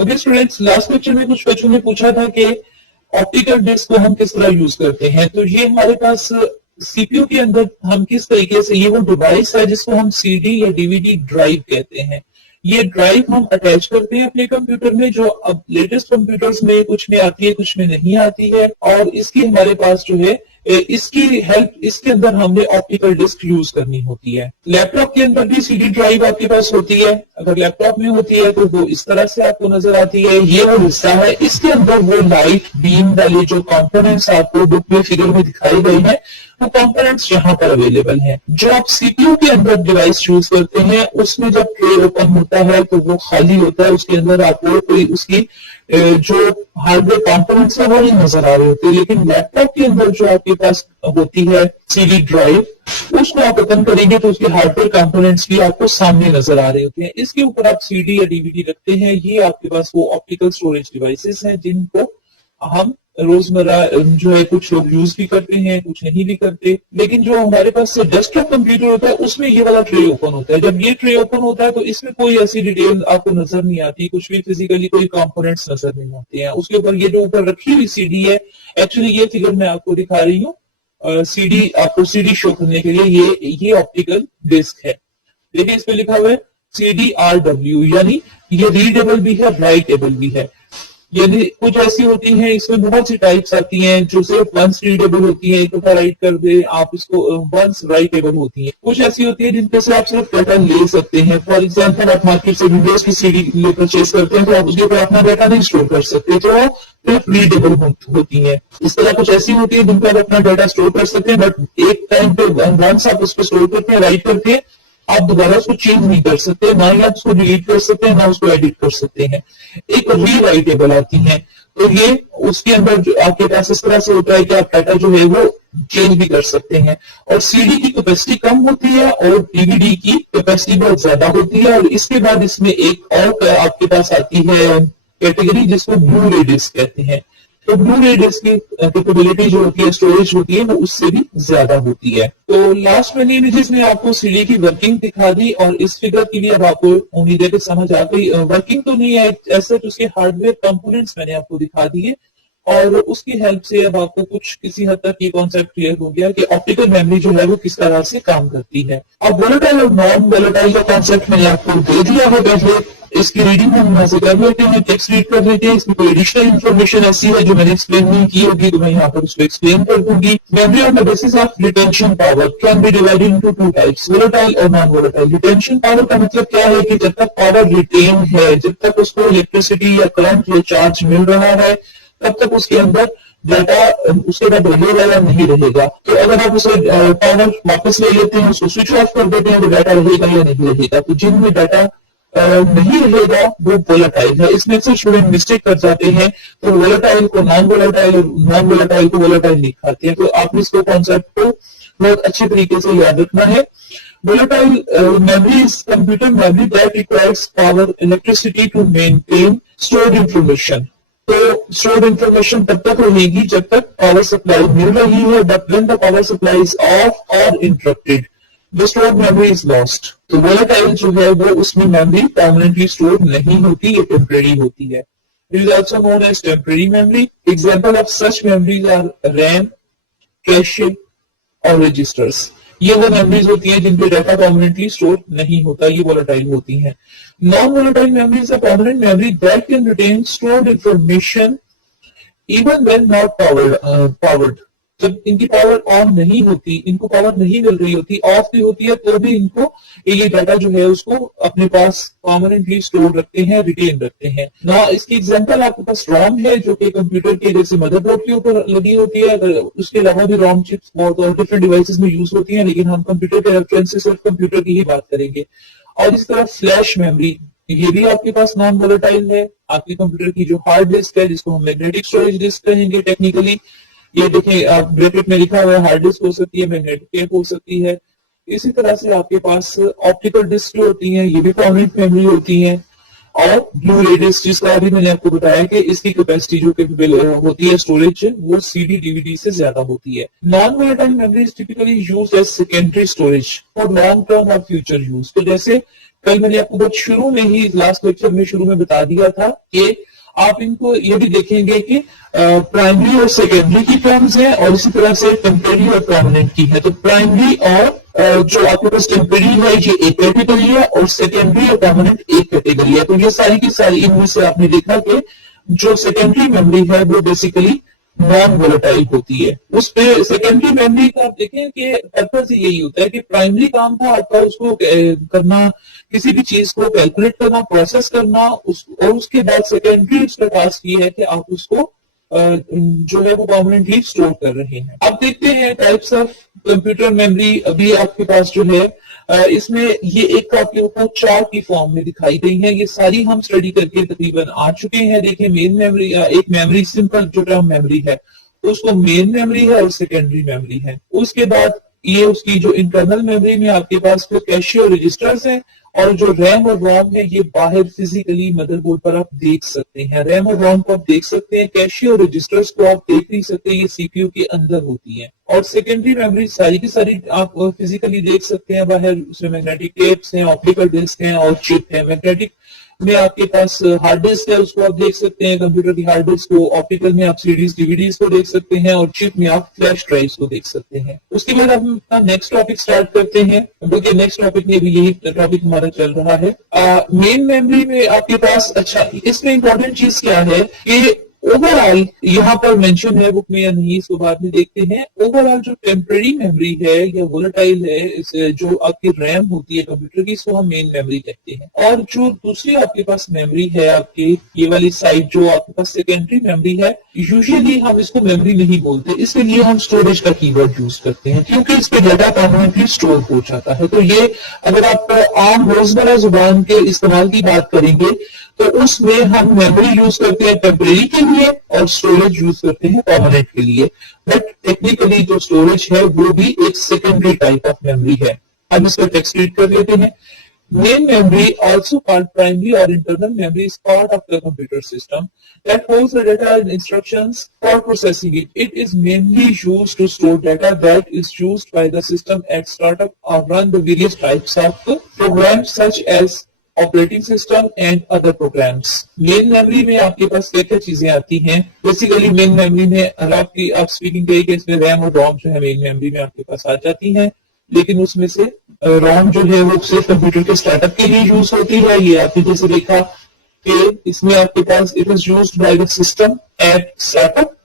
Okay students, last lecture में कुछ बच्चों ने पूछा था कि ऑप्टिकल डिस्क को हम किस तरह यूज करते हैं। तो ये हमारे पास सीपीयू के अंदर हम किस तरीके से, ये वो डिवाइस है जिसको हम सीडी या डीवीडी ड्राइव कहते हैं। ये ड्राइव हम अटैच करते हैं अपने कंप्यूटर में, जो अब लेटेस्ट कंप्यूटर्स में कुछ में आती है कुछ में नहीं आती है। और इसकी हमारे पास जो है इसकी हेल्प, इसके अंदर हमने ऑप्टिकल डिस्क यूज करनी होती है। लैपटॉप के अंदर भी सीडी ड्राइव आपके पास होती है। अगर लैपटॉप में होती है तो वो इस तरह से आपको नजर आती है। ये वो हिस्सा है, इसके अंदर वो लाइट बीम वाले जो कंपोनेंट्स आपको बुक में फिगर में दिखाई गई है, वो कंपोनेंट्स यहाँ पर अवेलेबल हैं। जो आप सीपीयू के अंदर डिवाइस यूज करते हैं उसमें जब ट्रे ओपन होता है तो वो खाली होता है, उसके अंदर आपको कोई उसकी जो हार्डवेयर कंपोनेंट्स है वो नहीं नजर आ रहे होते। लेकिन लैपटॉप के अंदर जो आपके पास होती है सीडी ड्राइव, उसको आप ओपन करेंगे तो उसके हार्डवेयर कंपोनेंट्स भी आपको सामने नजर आ रहे होते हैं। इसके ऊपर आप सीडी या डीवीडी रखते हैं। ये आपके पास वो ऑप्टिकल स्टोरेज डिवाइसेस हैं जिनको हम रोजमर्रा जो है कुछ लोग यूज भी करते हैं, कुछ नहीं भी करते। लेकिन जो हमारे पास डेस्कटॉप कंप्यूटर होता है उसमें ये वाला ट्रे ओपन होता है। जब ये ट्रे ओपन होता है तो इसमें कोई ऐसी डिटेल आपको नजर नहीं आती, कुछ भी फिजिकली कोई कंपोनेंट्स नजर नहीं आते हैं। उसके ऊपर ये जो ऊपर रखी हुई सीडी है, एक्चुअली ये फिगर मैं आपको दिखा रही हूँ सीडी, आपको सीडी शो करने के लिए ये ऑप्टिकल डिस्क है। देखिए इस पे लिखा हुआ है CDRW, यानी ये रीडेबल भी है, राइटेबल भी है। यानी कुछ ऐसी होती हैं, इसमें बहुत सी टाइप्स आती हैं जो सिर्फ वंस रीडेबल होती है, एक दफा राइट कर दे आप इसको, वंस राइटेबल होती है। कुछ ऐसी होती है जिनपे से आप सिर्फ डाटा ले सकते हैं। फॉर एग्जांपल आप मार्केट से विंडोज की सीडी परचेज करते हैं तो आप उसके ऊपर अपना डाटा नहीं स्टोर कर सकते, तो वो सिर्फ रीडेबल होती है। इस तरह कुछ ऐसी होती है जिनपे आप अपना डाटा स्टोर कर सकते हैं, बट एक टाइम पे वंस आप उसको स्टोर करते हैं, राइट करते हैं, आप दोबारा उसको चेंज नहीं कर सकते, ना ही आप उसको डिलीट कर सकते हैं, ना उसको एडिट कर सकते हैं। एक रीराइटेबल आती है, तो ये उसके अंदर जो आपके पास इस तरह से होता है कि आप डाटा जो है वो चेंज भी कर सकते हैं। और सीडी की कैपेसिटी कम होती है और डीवीडी की कैपेसिटी बहुत ज्यादा होती है। और इसके बाद इसमें एक और आपके पास आती है कैटेगरी जिसको ब्लू रे डिस्क कहते हैं। तो ब्लू रे डिस्क की कैपेबिलिटी जो होती है, स्टोरेज होती है, वो उससे भी ज्यादा होती है। तो लास्ट वाली इमेजेस में आपको सीडी की वर्किंग दिखा दी और इस फिगर के लिए अब आपको उम्मीद है कि समझ आ गई। वर्किंग तो नहीं है ऐसे, तो उसके हार्डवेयर कंपोनेंट्स मैंने आपको दिखा दिए और उसकी हेल्प से अब आपको कुछ किसी हद तक ये कॉन्सेप्ट क्लियर हो गया कि ऑप्टिकल मेमोरी जो है वो किस तरह से काम करती है। अब वोलेटाइल और नॉन वोलेटाइल का कॉन्सेप्ट मैंने आपको दे दिया है पहले। इसकी रीडिंग हम यहाँ से कर लेते हैं, टेक्स्ट रीड कर लेते हैं। इसमें कोई एडिशनल इन्फॉर्मेशन ऐसी है जो मैंने एक्सप्लेन नहीं की होगी तो मैं यहाँ पर उसको एक्सप्लेन कर दूंगी। Memory on the basis of retention power can be divided into two types, volatile और नॉन वोलेटाइल। रिटेंशन पावर का मतलब क्या है कि जब तक पावर रिटेन है, जब तक उसको इलेक्ट्रिसिटी या करंट या चार्ज मिल रहा है, तब तक उसके अंदर डाटा उसके बाद रहेगा या नहीं रहेगा। तो अगर आप उसे पावर वापस ले लेते हैं, उसको स्विच ऑफ कर देते हैं, तो डाटा रहेगा या नहीं रहेगा। तो जिनमें डाटा नहीं रहेगा वो वोलेटाइल है। इसमें से स्टूडेंट मिस्टेक कर जाते हैं, तो वोलेटाइल को नॉन वोलेटाइल और नॉन वोलेटाइल को वोलेटाइल लिखाते हैं। तो आपने इसको कॉन्सेप्ट को बहुत अच्छे तरीके से याद रखना है। Volatile memory is computer memory that requires power electricity to maintain stored information. तो स्टोर्ड इंफॉर्मेशन तब तक रहेगी जब तक पावर सप्लाई मिल रही है, but when the power supply is off और interrupted the stored memory is lost. तो वोलेटाइल जो है वो उसमें मेमोरी परमानेंटली स्टोर नहीं होती, ये टेम्परेरी होती है। It is also known as temporary memory. Example of such memories are RAM, cache और रजिस्टर्स। ये वो मेमोरीज होती हैं जिनपे डाटा परमानेंटली स्टोर नहीं होता, ये वोलेटाइल होती हैं। Non volatile memories are permanent memory that can retain stored information even when not powered. जब इनकी पावर ऑन नहीं होती, इनको पावर नहीं मिल रही होती, ऑफ भी होती है, तो भी इनको ये डाटा जो है उसको अपने पास परमानेंटली स्टोर रखते हैं, रिटेन रखते हैं ना। इसकी एग्जांपल आपके पास रॉम है जो कि कंप्यूटर के जैसे मदरबोर्ड के ऊपर लगी होती है। अगर उसके अलावा भी रॉम चिप्स बहुत और डिफरेंट डिवाइसेस में यूज होती हैं, लेकिन हम कंप्यूटर के रेफरेंस से सिर्फ कंप्यूटर की ही बात करेंगे। और इस तरह फ्लैश मेमोरी, ये भी आपके पास नॉन वोलेटाइल है। आपके कंप्यूटर की जो हार्ड डिस्क है, जिसको हम मैग्नेटिक स्टोरेज डिस्क कहेंगे टेक्निकली, ये देखिए आप ब्रैकेट में लिखा हुआ है, हार्ड डिस्क हो सकती है, मैग्नेटिक टेप हो सकती है। इसी तरह से आपके पास ऑप्टिकल डिस्क जो होती हैं, ये भी परमानेंट मेमोरी होती हैं। और ब्लू रे डिस्क, जिसका अभी मैंने आपको बताया कि इसकी कैपेसिटी जो कैपेबल होती है स्टोरेज, वो सीडी डीवीडी से ज्यादा होती है। Non volatile memory is typically used as secondary storage for long term और फ्यूचर यूज। तो जैसे कल मैंने आपको बहुत शुरू में ही लास्ट लेक्चर में शुरू में बता दिया था कि आप इनको ये भी देखेंगे कि प्राइमरी और सेकेंडरी की टर्म्स है और इसी तरह से टेम्परेरी और परमानेंट की है। तो प्राइमरी और जो आपके पास टेम्परेरी है ये एक कैटेगरी है और सेकेंडरी और परमानेंट एक कैटेगरी है। तो ये सारी की सारी इनमें से आपने देखा कि जो सेकेंडरी मेमोरी है वो बेसिकली नॉन वोलेटाइल होती है। उस पे सेकेंडरी मेमोरी का आप देखें कि पर्पस यही होता है कि प्राइमरी काम था आपका उसको करना, किसी भी चीज को कैलकुलेट करना, प्रोसेस करना, और उसके बाद सेकेंडरी उसका टास्क ये है कि आप उसको जो है वो परमानेंटली स्टोर कर रहे हैं। अब देखते हैं टाइप्स ऑफ कंप्यूटर मेमोरी। अभी आपके पास जो है इसमें ये एक आपके ऊपर चार्ट की फॉर्म में दिखाई गई है, ये सारी हम स्टडी करके तकरीबन आ चुके हैं। देखिए मेन मेमोरी, एक मेमोरी सिंपल जो टर्म मेमोरी है उसको मेन मेमोरी है और सेकेंडरी मेमोरी है। उसके बाद ये उसकी जो इंटरनल मेमोरी में आपके पास फिर कैशे और रजिस्टर्स हैं, और जो रैम और रोम है ये बाहर फिजिकली मदरबोर्ड पर आप देख सकते हैं। रैम और रोम को आप देख सकते हैं, कैशे और रजिस्टर्स को आप देख नहीं सकते, ये सीपीयू के अंदर होती है। और सेकेंडरी मेमोरी सारी की सारी आप फिजिकली देख सकते हैं बाहर, उसमें मैग्नेटिक टेप्स हैं, ऑप्टिकल डिस्क हैं और चिप है। मैग्नेटिक में आपके पास हार्ड डिस्क है, उसको आप देख सकते हैं, कंप्यूटर की हार्ड डिस्क को। ऑप्टिकल में आप सीडीज डीवीडीज को देख सकते हैं और चिप में आप फ्लैश ड्राइव्स को देख सकते हैं। उसके बाद हम अपना नेक्स्ट टॉपिक स्टार्ट करते हैं, क्योंकि नेक्स्ट टॉपिक में भी यही टॉपिक हमारा चल रहा है। मेन मेमोरी में आपके पास, अच्छा इसमें इंपॉर्टेंट चीज क्या है कि ओवरऑल यहाँ पर मेंशन है बुक में या नहीं, इसको बाद में देखते हैं। ओवरऑल जो टेम्परेरी मेमोरी है या वोलेटाइल है, जो आपकी रैम होती है कंप्यूटर की, इसको हम मेन मेमोरी कहते हैं। और जो दूसरी आपके पास मेमोरी है आपकी ये वाली साइड जो आपके पास सेकेंडरी मेमोरी है, यूजुअली हम इसको मेमोरी नहीं बोलते, इसके लिए हम स्टोरेज का कीवर्ड यूज करते हैं, क्योंकि इस पे डाटा परमानेंटली स्टोर हो जाता है। तो ये अगर आप आम रोजमर्रा जुबान के इस्तेमाल की बात करेंगे तो उसमें हम मेमोरी यूज करते हैं टेम्परेरी के लिए और स्टोरेज यूज करते हैं परमानेंट के लिए। बट टेक्निकली जो स्टोरेज है वो भी एक सेकेंडरी टाइप ऑफ मेमोरी है। अब इसका टेक्स्ट रीड कर लेते हैं। Main memory, also called primary or internal memory, is part of the computer system that holds the data and instructions for processing it. It is mainly used to store data that is used by the system at startup or run the various types of programs such as operating system and other programs. Main memory में आपके पास क्या क्या चीजें आती हैं? Basically main memory में अगर आप स्पीकिंग करिए कि इसमें रैम और रोम जो है मेन मेमोरी में आपके पास आ जाती हैं, लेकिन उसमें से रोम जो है वो सिर्फ कंप्यूटर के स्टार्टअप के लिए यूज होती है। ये आपने जैसे देखा कि इसमें आपके पास it is used by the system at startup.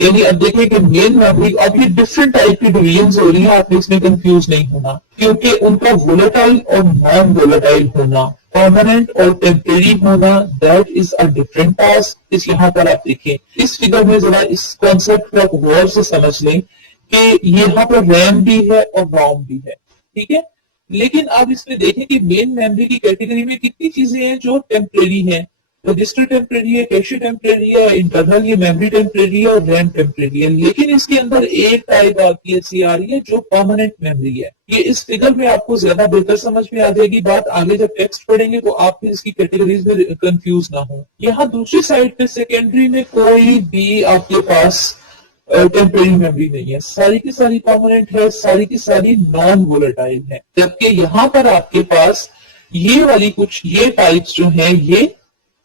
यानी अब देखिए कि मेन मेमोरी, अब ये डिफरेंट टाइप की डिवीजन हो रही है, आपने इसमें कंफ्यूज नहीं होना, क्योंकि उनका वोलेटाइल और नॉन वोलेटाइल होना, परमानेंट और टेम्परेरी होना, that is a different task. इस यहाँ पर आप देखिए इस फिगर में जरा इस कॉन्सेप्ट को आप गौर से समझ लें कि यहाँ पर रैम भी है और रोम भी है, ठीक है। लेकिन आप इसमें देखें कि मेन मेमोरी की कैटेगरी में कितनी चीजें हैं जो टेम्परेरी है। रजिस्टर टेम्परेरी है, कैशे टेम्परेरी है, इंटरनल ये मेमोरी टेम्परेरी है और रैम टेम्परेरी है। लेकिन इसके अंदर एक टाइप आपकी ऐसी आ रही है जो परमानेंट मेमोरी है। ये इस फिगर में आपको ज्यादा बेहतर समझ में आ जाएगी बात, आगे जब टेक्स्ट पढ़ेंगे तो आप फिर इसकी कैटेगरीज में कंफ्यूज ना हो। यहाँ दूसरी साइड पे सेकेंडरी में कोई भी आपके पास टेम्परेरी मेमोरी नहीं है, सारी की सारी परमानेंट है, सारी की सारी नॉन वोलेटाइल है। जबकि यहाँ पर आपके पास ये वाली कुछ ये टाइप्स जो है ये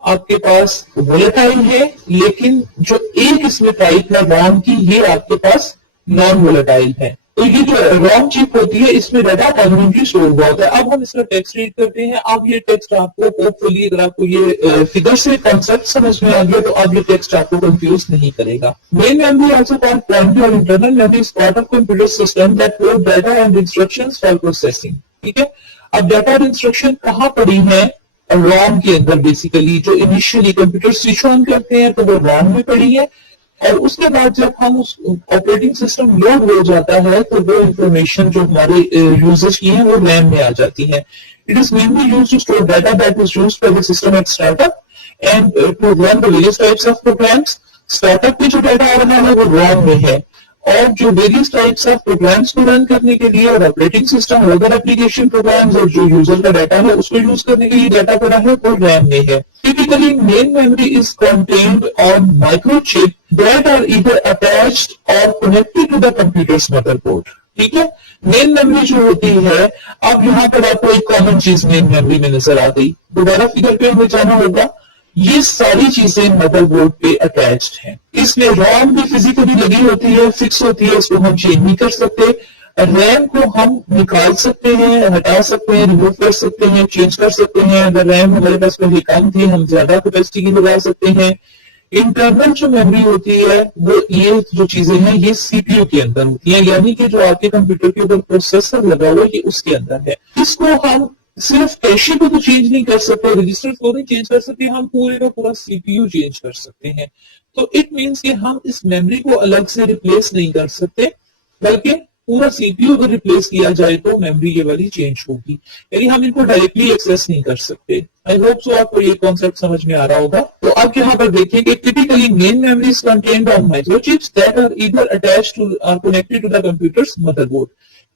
आपके पास वोलेटाइल है, लेकिन जो एक इसमें टाइप है रोम की, ये आपके पास नॉन वोलेटाइल है। तो ये जो रोम चिप होती है इसमें डाटा परमानेंटली स्टोर हुआ होता है। अब हम इसका टेक्स्ट रीड करते हैं। अब ये टेक्स्ट आपको होपफुली, अगर आपको ये फिगर से कॉन्सेप्ट समझ में आ गया तो अब ये टेक्स्ट आपको कंफ्यूज नहीं करेगा। Main memory also called primary और internal memory is part of computer system that hold data and instructions for processing, ठीक है। अब डाटा और इंस्ट्रक्शन कहाँ पड़ी है? रोम के अंदर। बेसिकली जो इनिशियली कंप्यूटर स्विच ऑन करते हैं तो वो रोम में पड़ी है, और उसके बाद जब हम उस ऑपरेटिंग सिस्टम लोड हो जाता है तो वो इंफॉर्मेशन जो हमारे यूजर्स की है वो रैम में आ जाती है। It is mainly used to store data that is used by the system at startup and to run the various types of programs. Startup में जो डाटा आ रहा है वो रोम में है, और जो वेरियस टाइप्स ऑफ प्रोग्राम्स को रन करने के लिए और operating system other application programs और जो यूजर का डाटा है उसको यूज करने के लिए डाटा पड़ा है वो रैम में है। Typically main memory is contained on microchip that are either attached और connected to the computer's motherboard. ठीक है, मेन मेमोरी जो होती है, अब यहाँ पर आपको एक कॉमन चीज मेन मेमोरी में नजर आ गई। दोबारा फिगर पे हमें जाना होगा। ये सारी चीजें मदरबोर्ड पे अटैच्ड हैं। इसमें रॉम भी फिजिकली लगी होती है, फिक्स होती है, इसको हम चेंज नहीं कर सकते। रैम को हम निकाल सकते हैं, हटा सकते हैं, रिमूव कर सकते हैं, चेंज कर सकते हैं। अगर रैम हमारे पास पहले कम थी, हम ज्यादा कैपेसिटी की लगा सकते हैं। इंटरनल जो मेमोरी होती है वो ये जो चीजें हैं ये सीपीयू के अंदर होती है, यानी कि जो आपके कंप्यूटर के ऊपर प्रोसेसर लगा हुआ है ये उसके अंदर है। इसको हम सिर्फ कैशे को तो चेंज नहीं कर सकते, रजिस्टर को नहीं चेंज कर सकते, हम पूरे का पूरा सीपीयू चेंज कर सकते हैं। तो इट मींस कि हम इस मेमोरी को अलग से रिप्लेस नहीं कर सकते, बल्कि पूरा सीपीयू अगर रिप्लेस किया जाए तो मेमोरी ये वाली चेंज होगी, यानी हम इनको डायरेक्टली एक्सेस नहीं कर सकते। आई होप सो आपको ये कॉन्सेप्ट समझ में आ रहा होगा। तो आप यहाँ पर देखिए कि typically main memory is contained on microchips that are either attached to और connected to the computer's motherboard.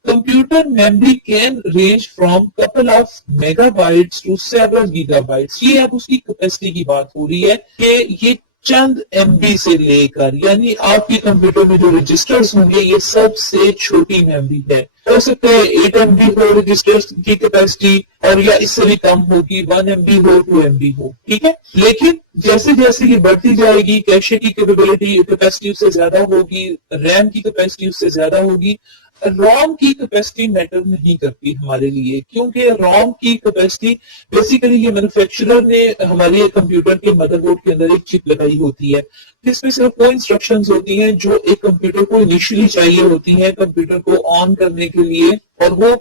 Computer memory can range from couple of megabytes to several gigabytes. ये अब उसकी कैपेसिटी की बात हो रही है कि ये चंद एमबी से लेकर, यानी आपके कंप्यूटर में जो रजिस्टर्स होंगे ये सबसे छोटी मेमोरी है। हो सकता है 8 MB हो रजिस्टर्स की कैपेसिटी, और या इससे भी कम होगी, 1 MB हो, 2 MB हो। ठीक है, लेकिन जैसे जैसे ये बढ़ती जाएगी, कैशे की कैपेसिटी उससे ज्यादा होगी, रैम की कैपेसिटी उससे ज्यादा होगी। रोम की कैपेसिटी मैटर नहीं करती हमारे लिए, क्योंकि रोम की कैपेसिटी बेसिकली ये मैन्युफैक्चरर ने हमारे कंप्यूटर के मदरबोर्ड के अंदर एक चिप लगाई होती है, जिसमें सिर्फ वो इंस्ट्रक्शंस होती हैं जो एक कंप्यूटर को इनिशियली चाहिए होती हैं कंप्यूटर को ऑन करने के लिए। और वो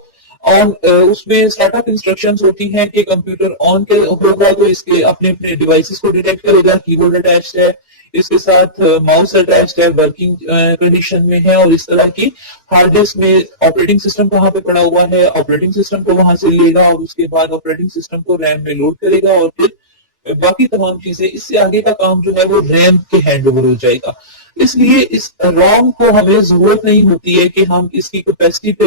ऑन उसमें स्टार्टअप इंस्ट्रक्शंस होती हैं कि कंप्यूटर ऑन होगा तो इसके अपने अपने डिवाइसेस को डिटेक्ट करेगा, कीबोर्ड अटैच्ड है, इसके साथ माउस अटैच्ड है, वर्किंग कंडीशन में है, और इस तरह की हार्ड डिस्क में ऑपरेटिंग सिस्टम कहाँ पे पड़ा हुआ है, ऑपरेटिंग सिस्टम को वहां से लेगा और उसके बाद ऑपरेटिंग सिस्टम को रैम में लोड करेगा, और फिर बाकी तमाम चीजें, इससे आगे का काम जो है वो रैम के हैंड ओवर हो जाएगा। इसलिए इस रोम को हमें जरूरत नहीं होती है कि हम इसकी कैपेसिटी पे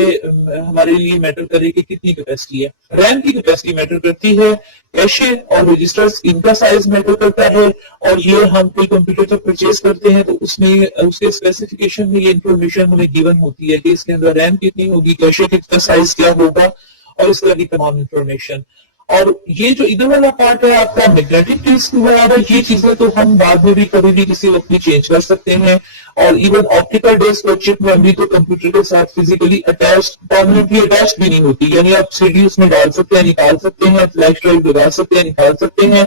हमारे लिए मैटर करे कि कितनी कैपेसिटी है। रैम की कैपेसिटी मैटर करती है, कैशे और रजिस्टर्स इनका साइज मैटर करता है, और ये हम कोई कंप्यूटर जब परचेज करते हैं तो उसमें उसके स्पेसिफिकेशन में ये इंफॉर्मेशन हमें गिवन होती है कि इसके अंदर रैम कितनी होगी, कैशे का साइज क्या होगा, और इस तरह की तमाम इंफॉर्मेशन। और ये जो इधर वाला पार्ट है आपका मैग्नेटिक डिस्क वगैरह, ये चीजें तो हम बाद में भी कभी भी किसी वक्त भी चेंज कर सकते हैं। और इवन ऑप्टिकल डिस्क और चिप मेमोरी तो कंप्यूटर के साथ फिजिकली अटैच्ड, परमानेंटली अटैच्ड भी नहीं होती, यानी आप सीडी उसमें डाल सकते हैं, निकाल सकते हैं, फ्लैश ड्राइव लगा सकते हैं, निकाल सकते हैं।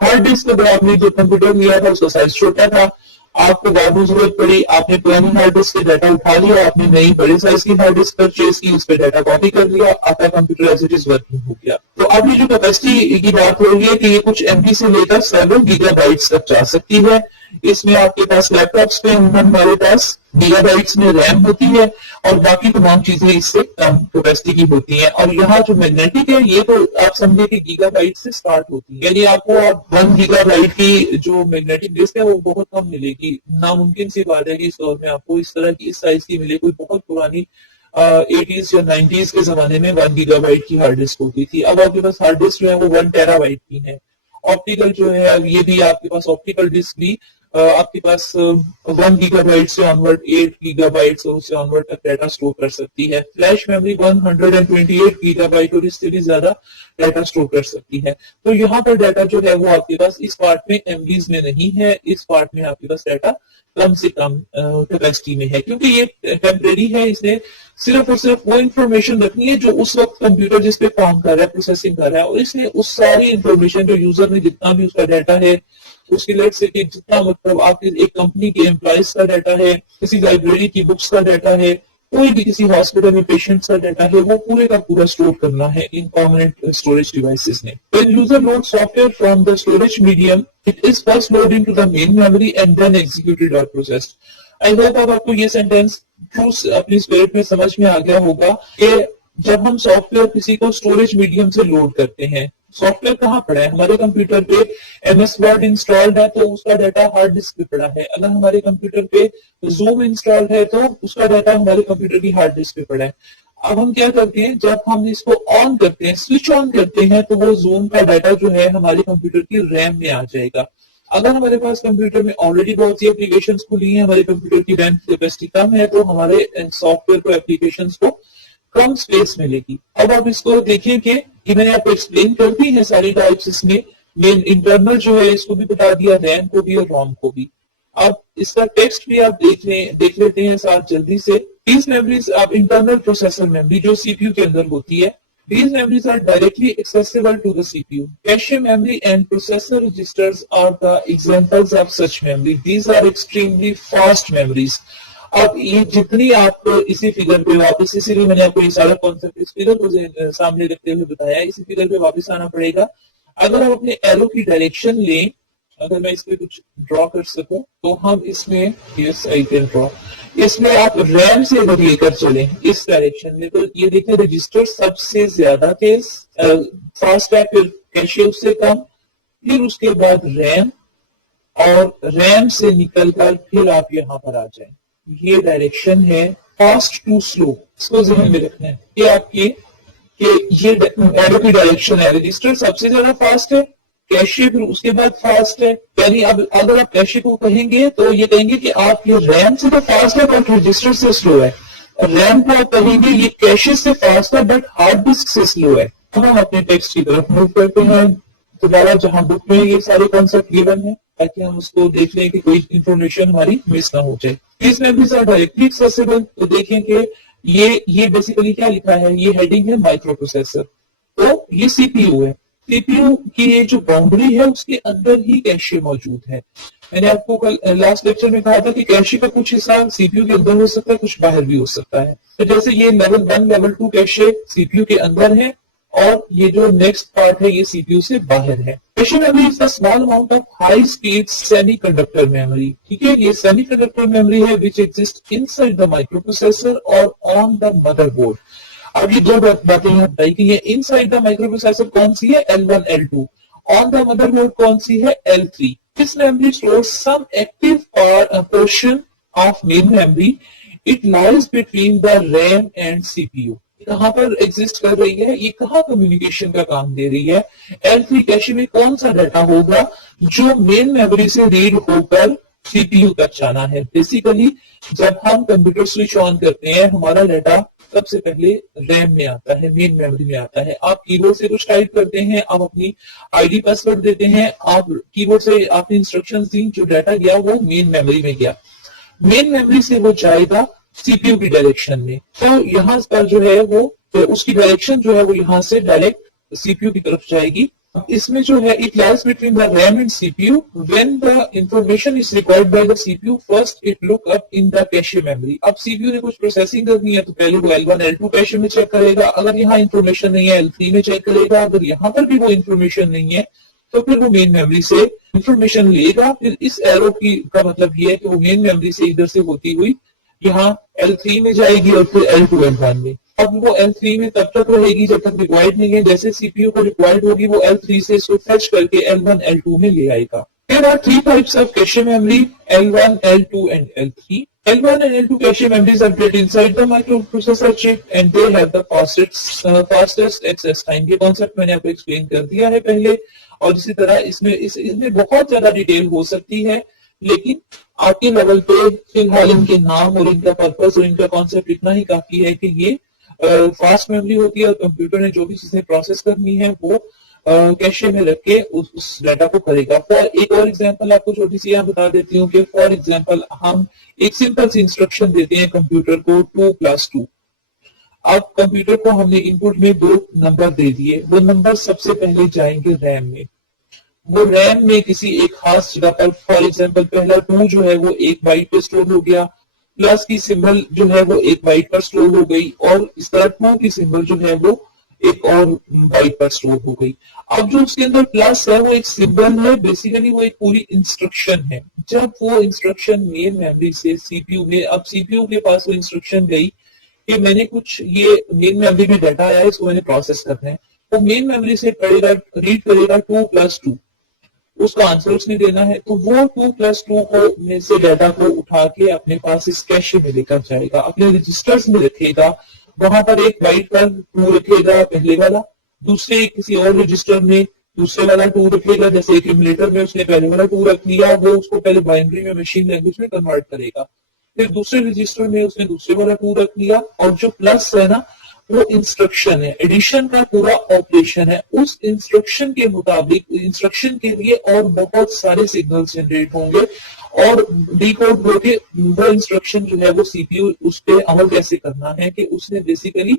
हार्ड डिस्क अगर आपने जो कंप्यूटर लिया था उसका साइज छोटा था, आपको बाद में जरूरत पड़ी, आपने पुरानी हार्ड डिस्क से डाटा उठा लिया, आपने नई बड़े साइज की हार्ड डिस्क परचेज की, उस पर डाटा कॉपी कर लिया, आपका computer as it is working हो गया। तो अब ये जो कैपेसिटी की बात हो रही है कि ये कुछ एमबी से लेकर 7 गीगाबाइट्स तक जा सकती है। इसमें आपके पास लैपटॉप्स पे हमारे पास गीगाबाइट्स में रैम होती है, और बाकी तमाम चीजें इससे कम कैपेसिटी की होती हैं। और यहाँ जो मैग्नेटिक है ये तो आप समझे कि गीगाबाइट से स्टार्ट होती है, यानी आपको 1 गीगाबाइट की जो मैग्नेटिक डिस्क है वो बहुत कम मिलेगी। नामुमकिन सी बात है कि इस दौर में आपको इस तरह की इस साइज की मिले। कोई बहुत पुरानी 80s या 90s के जमाने में 1 गीगाबाइट की हार्ड डिस्क होती थी। अब आपके पास हार्ड डिस्क जो है वो 1 टेराबाइट की है। ऑप्टिकल जो है अब ये भी आपके पास ऑप्टिकल डिस्क भी आपके पास 1 गीगाबाइट से ऑनवर्ड 8 गीगाबाइट और उससे ऑनवर्ड तक डाटा स्टोर कर सकती है। फ्लैश मेमोरी 128 गीगाबाइट और इससे भी ज्यादा डाटा स्टोर कर सकती है। तो यहाँ पर डाटा जो है वो आपके पास इस पार्ट में एमबीज में नहीं है, इस पार्ट में आपके पास डाटा कम से कम कैपेसिटी में है, क्योंकि ये टेम्परेरी है। इसने सिर्फ और सिर्फ वो इंफॉर्मेशन रखनी है जो उस वक्त कंप्यूटर जिस पे काम कर रहा है, प्रोसेसिंग कर रहा है, और इसने उस सारी इंफॉर्मेशन जो यूजर ने जितना भी उसका डाटा है, उसकी लेट से कि जितना मतलब आपकी एक कंपनी के एम्प्लॉइज का डाटा है, किसी लाइब्रेरी की बुक्स का डाटा है, कोई भी किसी हॉस्पिटल में पेशेंट्स का डाटा है, वो पूरे का पूरा स्टोर करना है इन परमानेंट स्टोरेज डिवाइसेस ने। When user loads software from the storage medium, it is first loaded into the main memory and then executed or processed. I hope अब आपको ये सेंटेंस अपनी स्पिरिट में समझ में आ गया होगा कि जब हम सॉफ्टवेयर किसी को स्टोरेज मीडियम से लोड करते हैं सॉफ्टवेयर कहाँ पड़ा है? हमारे कंप्यूटर पे एमएस वर्ड इंस्टॉल्ड है तो उसका डाटा हार्ड डिस्क पे पड़ा है। अगर हमारे कंप्यूटर पे जूम इंस्टॉल्ड है तो उसका डाटा हमारे कंप्यूटर की हार्ड डिस्क पे पड़ा है। अब हम क्या करते हैं, जब हम इसको ऑन करते हैं, स्विच ऑन करते हैं, तो वो जूम का डाटा जो है हमारे कंप्यूटर की रैम में आ जाएगा। अगर हमारे पास कंप्यूटर में ऑलरेडी बहुत सी एप्लीकेशंस खुली हैं, हमारे कंप्यूटर की रैम कैपेसिटी कम है, तो हमारे सॉफ्टवेयर को, एप्लीकेशंस को कम स्पेस मिलेगी। अब आप इसको देखिए कि मैंने आपको एक्सप्लेन कर दी है सारी टाइप्स इसमें। मेन इंटरनल जो है इसको भी बता दिया, रैम को भी और रोम को भी। अब इसका टेक्स्ट भी आप देख लेते हैं साथ जल्दी से। दीज मेमोरीज, आप इंटरनल प्रोसेसर मेमोरी जो सीपीयू के अंदर होती है, these memories are directly accessible to the CPU. Cache memory and processor registers are the examples of such memory. These are extremely fast memories. अब ये जितनी आप इसी फिगर पे वापस, इसीलिए मैंने आपको ये सारा कॉन्सेप्ट इस फिगर को सामने रखते हुए बताया, इसी फिगर पे वापस आना पड़ेगा। अगर आप अपने एरो की डायरेक्शन लें, अगर मैं इसमें कुछ ड्रॉ कर सकूं तो हम इसमें, यस आई कैन ड्रॉ, इसमें आप रैम से अगर लेकर चले इस डायरेक्शन में, तो ये देखिए रजिस्टर सबसे ज्यादा तेज फास्ट है, फिर कैशे उससे कम, फिर उसके बाद रैम, और रैम से निकलकर फिर आप यहाँ पर आ जाए। ये डायरेक्शन है फास्ट टू स्लो, इसको ध्यान में रखना है। ये आपकी ये एरो की डायरेक्शन है, रजिस्टर सबसे ज्यादा फास्ट है, कैशे फिर उसके बाद फास्ट है। यानी अब अगर आप कैशे को कहेंगे तो ये कहेंगे कि आप ये रैम से तो फास्ट है बट रजिस्टर से स्लो है, और रैम को आप कहेंगे ये कैशे से फास्ट है बट हार्ड डिस्क से स्लो है। तो हम अपने टेक्स्ट की तरफ मूव करते हैं दोबारा, जहां बुक में ये सारे कॉन्सेप्ट गिवन है, ताकि हम उसको देख लें कि कोई इंफॉर्मेशन हमारी मिस ना हो जाए। This memories are directly accessible, तो देखें कि ये बेसिकली क्या लिखा है, ये हेडिंग है माइक्रो प्रोसेसर, तो ये सीपीयू है। सीपीयू की ये जो बाउंड्री है उसके अंदर ही कैशे मौजूद है। मैंने आपको कल लास्ट लेक्चर में कहा था कि कैशे का कुछ हिस्सा सीपीयू के अंदर हो सकता है, कुछ बाहर भी हो सकता है। तो जैसे ये लेवल 1 लेवल 2 कैशे सीपीयू के अंदर है, और ये जो नेक्स्ट पार्ट है ये सीपीयू से बाहर है। Cache memory is the small amount of high speed semiconductor memory. ठीक है, ये सेमीकंडक्टर मेमोरी है which exist inside the micro processor और ऑन द मदरबोर्ड। अब ये दो बातें यहाँ बताई गई है। इनसाइड द माइक्रो प्रोसेसर कौन सी है, L1 L2, on the motherboard कौन सी है, L3। This memory stores some active portion of main memory, it lies between the RAM and CPU. कहां पर एग्जिस्ट कर रही है, ये कहां कम्युनिकेशन का काम दे रही है। L3 कैशे में कौन सा डाटा होगा जो मेन मेमोरी से रीड होकर सीपीयू तक जाना है। बेसिकली जब हम कंप्यूटर स्विच ऑन करते हैं, हमारा डाटा सबसे पहले रैम में आता है, मेन मेमोरी में आता है। आप कीबोर्ड से कुछ टाइप करते हैं, आप अपनी आईडी पासवर्ड देते हैं, आप कीबोर्ड से आपने इंस्ट्रक्शंस दी, जो डाटा गया वो मेन मेमोरी में गया। मेन मेमोरी से वो जाएगा सीपीयू की डायरेक्शन में, तो यहाँ पर जो है वो उसकी डायरेक्शन जो है वो यहाँ से डायरेक्ट सीपीयू की तरफ जाएगी। इसमें जो है it lies between the RAM and CPU, when the information is required by the CPU first it look up in the cache memory. अब सीपीयू ने कुछ प्रोसेसिंग करनी है तो पहले वो L1 L2 कैशे में चेक करेगा, अगर यहाँ इंफॉर्मेशन नहीं है L3 में चेक करेगा, अगर यहाँ पर भी वो इंफॉर्मेशन नहीं है तो फिर वो मेन मेमोरी से इंफॉर्मेशन लेगा। फिर इस एरो की का मतलब ये है कि वो मेन मेमोरी से इधर से होती हुई यहाँ L3 में जाएगी और फिर L2 L1 में। अब वो L3 में तब तक रहेगी जब तक रिक्वायर्ड नहीं है, जैसे सीपीयू को रिक्वायर्ड होगी वो L3 से इसको फेच करके L1 L2 में ले आएगा। There are three types of cache memory, L1, L2 and L3. L1 and L2 cache memories are built inside the microprocessor chip and they have the fastest access time. ये concept मैंने आपको explain कर दिया है पहले, और इसी तरह इसमें बहुत ज्यादा डिटेल हो सकती है, लेकिन आपके लेवल पे फिलहाल इनके नाम और इनका पर्पस और इनका कॉन्सेप्ट इतना ही काफी है कि ये फास्ट मेमोरी होती है और कंप्यूटर ने जो भी चीजें प्रोसेस करनी है वो कैशे में रख के उस डाटा को करेगा। फॉर एक और एग्जांपल आपको छोटी सी यहाँ बता देती हूँ कि फॉर एग्जांपल हम एक सिंपल सी इंस्ट्रक्शन देते हैं कंप्यूटर को 2+2। अब कंप्यूटर को हमने इनपुट में 2 नंबर दे दिए, वो नंबर सबसे पहले जाएंगे रैम में। वो रैम में किसी एक खास जगह पर, फॉर एग्जांपल पहला 2 जो है वो 1 बाइट पे स्टोर हो गया, प्लस की सिंबल जो है वो 1 बाइट पर स्टोर हो गई, और इस तरह 2 की सिंबल जो है वो एक और बाइट पर स्टोर हो गई। अब जो उसके अंदर प्लस है वो एक सिंबल है, बेसिकली वो एक पूरी इंस्ट्रक्शन है। जब वो इंस्ट्रक्शन मेन मेमोरी से सीपीयू में, अब सीपीयू के पास वो इंस्ट्रक्शन गई कि मैंने कुछ ये मेन मेमोरी में डाटा आया है, इसको मैंने प्रोसेस करना है, वो मेन मेमोरी से पढ़ेगा, रीड करेगा 2+2, उसका आंसर उसने देना है, तो वो 2+2 को में से डाटा को उठा के अपने पास इस कैशे में लेकर जाएगा, अपने रजिस्टर्स में रखेगा। वहां पर एक बाइट पर 2 रखेगा पहले वाला, दूसरे किसी और रजिस्टर में दूसरे वाला 2 रखेगा, जैसे एक्यूमुलेटर में उसने पहले वाला 2 रख लिया, वो उसको पहले बाइनरी में मशीन लैंग्वेज में कन्वर्ट करेगा। फिर दूसरे रजिस्टर में उसने दूसरे वाला 2 रख लिया, और जो प्लस है ना वो इंस्ट्रक्शन है, एडिशन का पूरा ऑपरेशन है। उस इंस्ट्रक्शन के मुताबिक इंस्ट्रक्शन के लिए और बहुत सारे सिग्नल जनरेट होंगे और डिकोड होके वो इंस्ट्रक्शन जो है वो सीपीयू उस पर अमल कैसे करना है कि उसने बेसिकली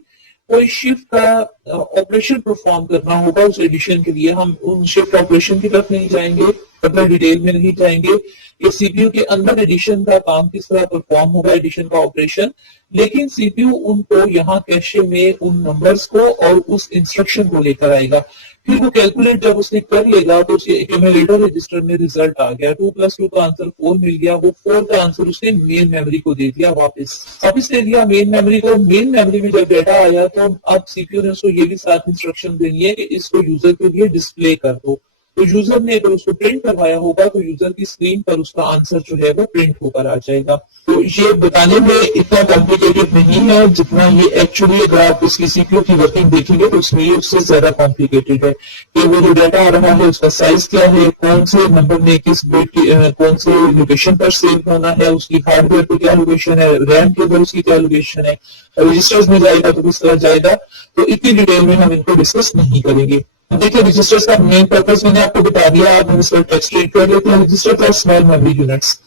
कोई शिफ्ट का ऑपरेशन परफॉर्म करना होगा उस एडिशन के लिए। हम उन शिफ्ट ऑपरेशन की तरफ नहीं जाएंगे, मतलब डिटेल में नहीं जाएंगे कि सीपीयू के अंदर एडिशन का काम किस तरह परफॉर्म होगा, एडिशन का ऑपरेशन, लेकिन सीपीयू उनको यहाँ कैशे में उन नंबर्स को और उस इंस्ट्रक्शन को लेकर आएगा। फिर वो कैलकुलेट जब उसने कर लेगा तो उसके एक्यूमुलेटर रजिस्टर में रिजल्ट आ गया, 2+2 का आंसर 4 मिल गया, वो 4 का आंसर उसने मेन मेमोरी को दे दिया, वापस दे दिया मेन मेमोरी को। मेन मेमोरी में जब डाटा आया तो अब सीपीयू ने उसको ये भी साथ इंस्ट्रक्शन देनी है कि इसको यूजर के लिए डिस्प्ले कर दो। तो यूजर ने अगर उसको प्रिंट करवाया होगा तो यूजर की स्क्रीन पर उसका आंसर जो है वो प्रिंट होकर आ जाएगा। तो ये बताने में इतना कॉम्प्लिकेटेड नहीं है जितना ये एक्चुअली, अगर आप इसकी सीपीयू की वर्किंग देखेंगे तो उसमें ये उससे ज्यादा कॉम्प्लिकेटेड है कि वो जो डाटा आ रहा है उसका साइज क्या है, कौन से नंबर में किस बिट की कौन से लोकेशन पर सेव होना है, उसकी हार्डवेयर पर क्या लोकेशन है, रैम के अंदर उसकी क्या लोकेशन है, रजिस्टर्स में जाएगा तो किस तरह जाएगा। तो इतनी डिटेल में हम इनको डिस्कस नहीं करेंगे। देखिए रजिस्टर्स का मेन पर्पस मैंने आपको बता दिया, आप इसका टेक्स्ट रीड कर लेते हैं। Register are small memory units.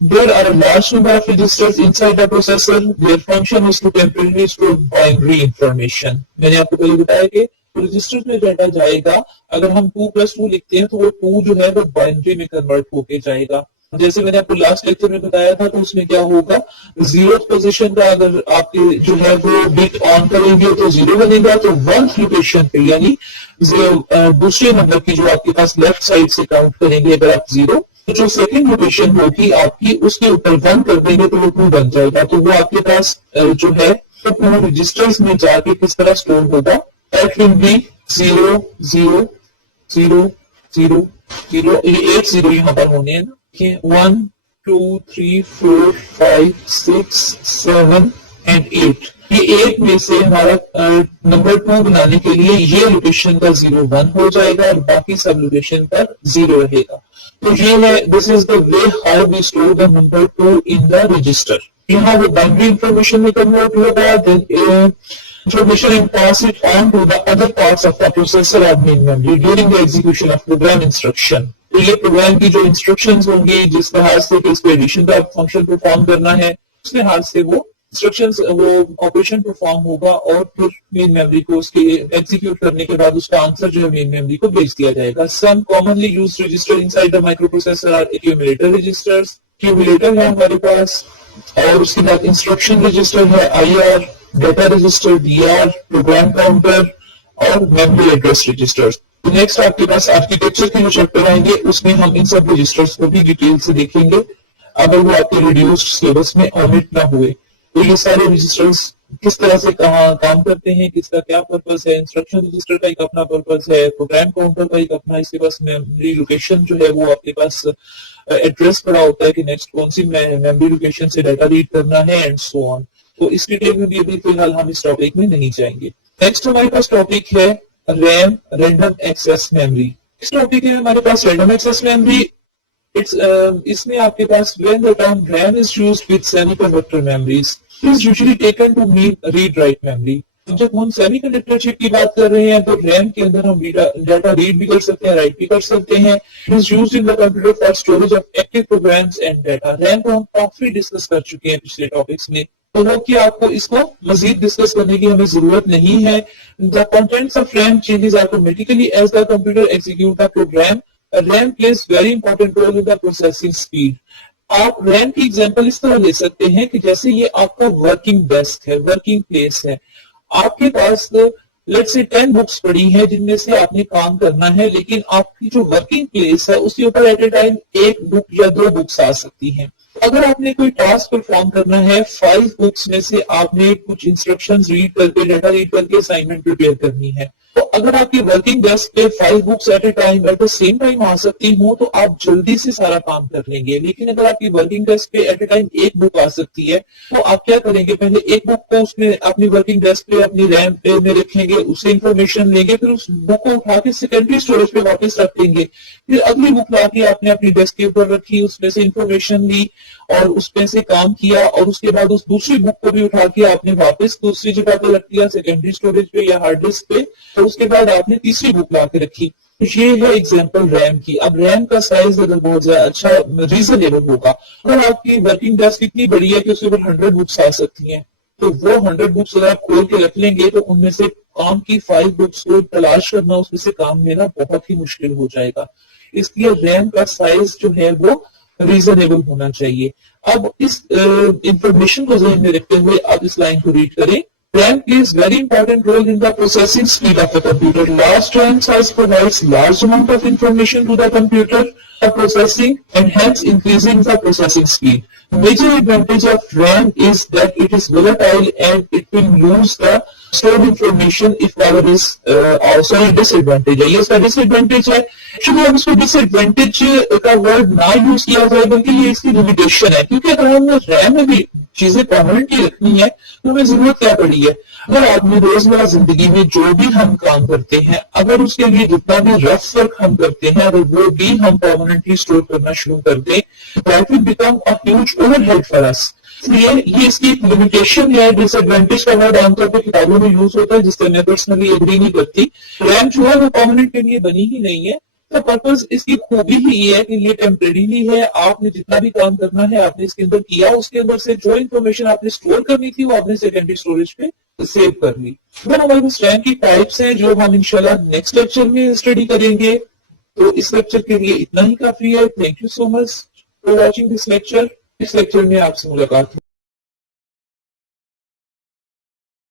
There are a large number of registers inside the processor. Their function is to temporarily store binary information. मैंने आपको पहले बताया कि रजिस्टर में डाटा जाएगा, अगर हम 2+2 लिखते हैं तो वो 2 जो है वो बाइनरी में कन्वर्ट होके जाएगा। जैसे मैंने आपको लास्ट लेक्चर में बताया था तो उसमें क्या होगा, 0th पोजीशन का अगर आपके जो है वो बिट ऑन करेंगे तो 0 बनेगा, तो 1th लोकेशन पे यानी दूसरे नंबर की जो आपके पास लेफ्ट साइड से काउंट करेंगे अगर आप 0, तो जो सेकंड लोकेशन होगी आपकी उसके ऊपर 1 कर देंगे तो वो 2 बन जाएगा। तो वो आपके पास जो है वो रजिस्टर्स में जाके किस तरह स्टोर होगा, दैट विल बी 0 0 0 0 0, ये 8 0 यहाँ पर होने हैं ना, 1 2 3 4 5 6 7 एंड 8। ये 8 में से हमारा नंबर 2 बनाने के लिए ये लोकेशन का 0 1 हो जाएगा और बाकी सब लोकेशन पर 0 रहेगा। तो ये है, this is the way how we store the number 2 in the register. यहाँ वो बाइनरी इंफॉर्मेशन में कन्वर्ट होगा, then information and pass it on to the other parts of the processor or main memory during the execution of program instruction। तो ये programme की जो instructions होंगी जिस लिहाज से इसको एडिशन का फंक्शन परफॉर्म करना है उस लिहाज से वो इंस्ट्रक्शंस वो ऑपरेशन परफॉर्म होगा और फिर मेन मेमोरी को उसके एग्जीक्यूट करने के बाद उसका आंसर जो है मेन मेमोरी को भेज दिया जाएगा। Some commonly used register inside the microprocessor are accumulator registers. Accumulator है हमारे पास, और उसके बाद इंस्ट्रक्शन रजिस्टर है IR, data register DR, program counter और मेमोरी एड्रेस रजिस्टर्स। तो नेक्स्ट आपके पास आर्किटेक्चर के जो चैप्टर आएंगे उसमें हम इन सब रजिस्टर्स को भी डिटेल से देखेंगे अगर वो आपके रिड्यूस्ड सिलेबस में ऑमिट ना हुए। तो ये सारे रजिस्टर्स किस तरह से कहाँ काम करते हैं, किसका क्या पर्पस है, इंस्ट्रक्शन रजिस्टर का एक अपना पर्पस है, प्रोग्राम काउंटर का एक अपना, इसके पास मेमोरी लोकेशन जो है वो आपके पास एड्रेस पड़ा होता है कि नेक्स्ट कौन सी मेमोरी लोकेशन से डाटा रीड करना है एंड सो ऑन। तो इस डिटेल में भी अभी फिलहाल हम इस टॉपिक में नहीं जाएंगे। नेक्स्ट हमारे पास टॉपिक है रैम, रैंडम एक्सेस मेमोरी। इस टॉपिक में हमारे पास रैंडम एक्सेस मेमोरी, इसमें आपके पास when the term RAM is used with semiconductor memories it is usually taken to mean read write memory। जब हम सेमीकंडक्टर चिप की बात कर रहे हैं तो रैम के अंदर हम डाटा रीड भी कर सकते हैं, राइट भी कर सकते हैं। It is used in the computer for storage of active programs and data. RAM को हम काफी डिस्कस कर चुके हैं पिछले टॉपिक्स में, तो वो कि आपको इसको मजीद डिस्कस करने की हमें जरूरत नहीं है। The contents of RAM changes automatically as the computer execute the program. RAM plays very important role in the processing speed. आप रैम की एग्जांपल इस तरह ले सकते हैं कि जैसे ये आपका वर्किंग डेस्क है, वर्किंग प्लेस है, आपके पास लेट्स से 10 बुक्स पड़ी हैं जिनमें से आपने काम करना है, लेकिन आपकी जो वर्किंग प्लेस है उसके ऊपर एट ए टाइम 1 बुक या 2 बुक्स आ सकती हैं। अगर आपने कोई टास्क परफॉर्म करना है, 5 बुक्स में से आपने कुछ इंस्ट्रक्शंस रीड करके, डाटा रीड करके असाइनमेंट प्रिपेयर करनी है, तो अगर आपकी वर्किंग डेस्क पे 5 books at the same time आ सकती हो तो आप जल्दी से सारा काम कर लेंगे। लेकिन अगर आपकी वर्किंग डेस्क पे एट ए टाइम एक बुक आ सकती है तो आप क्या करेंगे, पहले एक बुक को उसमें अपनी वर्किंग डेस्क पे अपनी रैम पे में रखेंगे, उससे इंफॉर्मेशन लेंगे, फिर उस बुक को उठा के सेकेंडरी स्टोरेज पे वापस रख देंगे, फिर अगली बुक लाके आपने अपनी डेस्क के ऊपर रखी, उसमें से इंफॉर्मेशन ली और उसमें से काम किया, और उसके बाद उस दूसरी बुक को भी उठा के आपने वापस दूसरी जगह पे रख दिया, सेकेंडरी स्टोरेज पे या हार्ड डिस्क पे, और उसके बाद आपने तीसरी बुक ला के रखी। तो ये है एग्जांपल रैम की। अब रैम का साइज अगर बहुत ज्यादा अच्छा रीजनेबल होगा, अगर आपकी वर्किंग डेस्क इतनी बड़ी है कि उसके ऊपर 100 बुक्स आ सकती हैं, तो वो 100 बुक्स अगर आप खोल के रख लेंगे तो उनमें से काम की 5 बुक्स को तलाश करना, उसमें से काम लेना बहुत ही मुश्किल हो जाएगा। इसलिए रैम का साइज जो है वो रीजनेबल होना चाहिए। अब इस इंफॉर्मेशन को ध्यान में रखते हुए आप इस लाइन को रीड करें। RAM plays very important role in the processing speed of the computer. Large RAM size provides large amount of information to the computer for processing and hence increasing the processing speed. Major advantage of RAM is that it is volatile and it will lose the stored information if power is disadvantage है। ये इसका disadvantage है। Actually हम इसको disadvantage का word ना use किया जाए, बल्कि ये इसकी लिमिटेशन है, क्योंकि अगर हमने रैम में भी चीजें परमानेंटली रखनी है तो हमें जरूरत क्या पड़ी है। अगर आपने रोजमर्रा जिंदगी में जो भी हम काम करते हैं, अगर उसके लिए जितना भी रफ वर्क हम करते हैं, अगर वो भी हम परमानेंटली स्टोर करना शुरू कर दें, that will become a huge overhead for us. इसलिए ये इसकी लिमिटेशन है। डिसएडवांटेज का वर्ड आमतौर पर किताबों में यूज होता है, जिससे मैं पर्सनली एग्री नहीं करती। रैम जो है वो परमानेंट के लिए बनी ही नहीं है। तो पर्पज इसकी खूबी ही ये है कि ये टेम्परेरीली है। आपने जितना भी काम करना है आपने इसके अंदर किया, उसके अंदर से जो इन्फॉर्मेशन आपने स्टोर करनी थी वो आपने सेकेंडरी स्टोरेज पे सेव कर ली। तो हमारे पास रैम की टाइप्स हैं जो हम इंशाल्लाह नेक्स्ट लेक्चर में स्टडी करेंगे। तो इस लेक्चर के लिए इतना ही काफी है। Thank you so much for watching this lecture. इस लेक्चर में आपसे मुलाकात